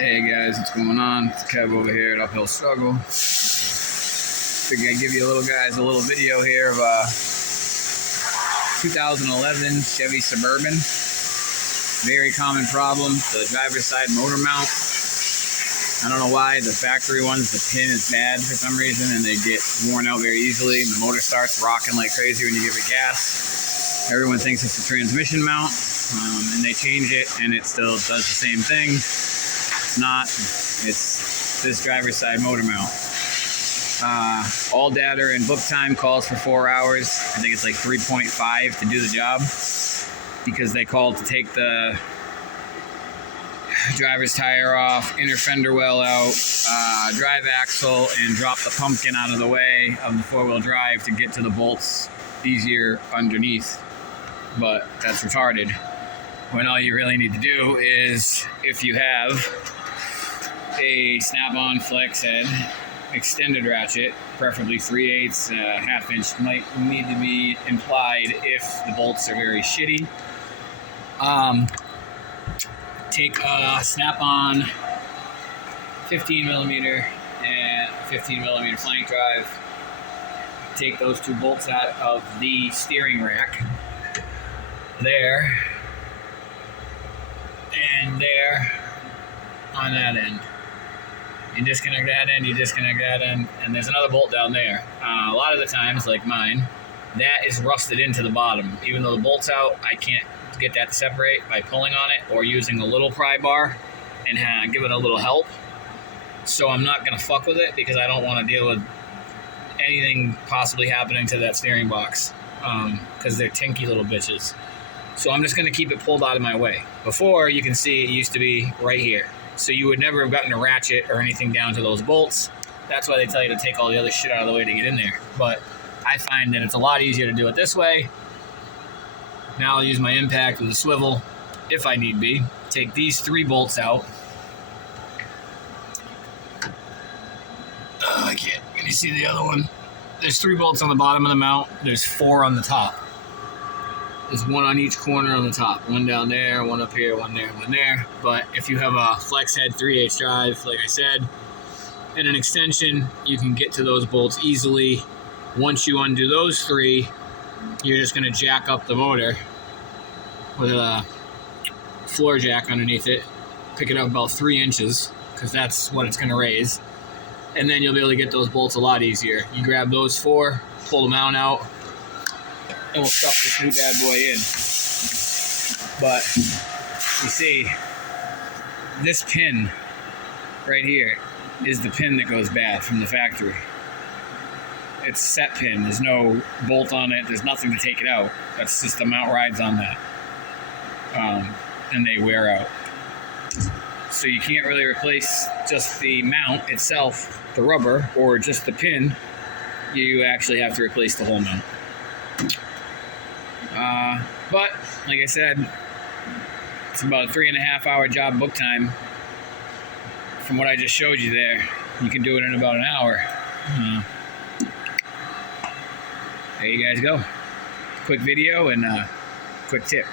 Hey guys, what's going on? It's Kev over here at Uphill Struggle. Figured I'd give you a little video here of a 2011 Chevy Suburban. Very common problem, the driver's side motor mount. I don't know why, the factory ones, the pin is bad for some reason and they get worn out very easily and the motor starts rocking like crazy when you give it gas. Everyone thinks it's the transmission mount, and they change it and it still does the same thing. It's not. It's this driver's side motor mount. All data in book time calls for 4 hours. I think it's like 3.5 to do the job because they called to take the driver's tire off, inner fender well out, drive axle, and drop the pumpkin out of the way of the four-wheel drive to get to the bolts easier underneath. But that's retarded. When all you really need to do is, if you have a snap-on flex head extended ratchet, preferably 3/8, half inch might need to be implied if the bolts are very shitty. Take a snap-on 15 millimeter and 15 millimeter flank drive. Take those two bolts out of the steering rack there and there on that end. You disconnect that end, you disconnect that end, and there's another bolt down there. A lot of the times, like mine, that is rusted into the bottom. Even though the bolt's out, I can't get that to separate by pulling on it or using a little pry bar and give it a little help. So I'm not going to fuck with it because I don't want to deal with anything possibly happening to that steering box because they're tinky little bitches. So I'm just going to keep it pulled out of my way. Before, you can see it used to be right here. So you would never have gotten a ratchet or anything down to those bolts. That's why they tell you to take all the other shit out of the way to get in there. But I find that it's a lot easier to do it this way. Now I'll use my impact with a swivel if I need be. Take these 3 bolts out. I can't. Can you see the other one? There's 3 bolts on the bottom of the mount. There's 4 on the top. There's 1 on each corner on the top. 1 down there, 1 up here, 1 there, 1 there. But if you have a flex head 3/8 drive, like I said, and an extension, you can get to those bolts easily. Once you undo those 3, you're just going to jack up the motor with a floor jack underneath it. Pick it up about 3 inches because that's what it's going to raise. And then you'll be able to get those bolts a lot easier. You grab those 4, pull the mount out, and we'll stuff this new bad boy in. But you see, this pin right here is the pin that goes bad from the factory. It's a set pin. There's no bolt on it. There's nothing to take it out. That's just the mount rides on that. And they wear out. So you can't really replace just the mount itself, the rubber, or just the pin. You actually have to replace the whole mount. But, like I said, it's about a 3.5 hour job book time. From what I just showed you there, you can do it in about an hour. There you guys go. Quick video and quick tip.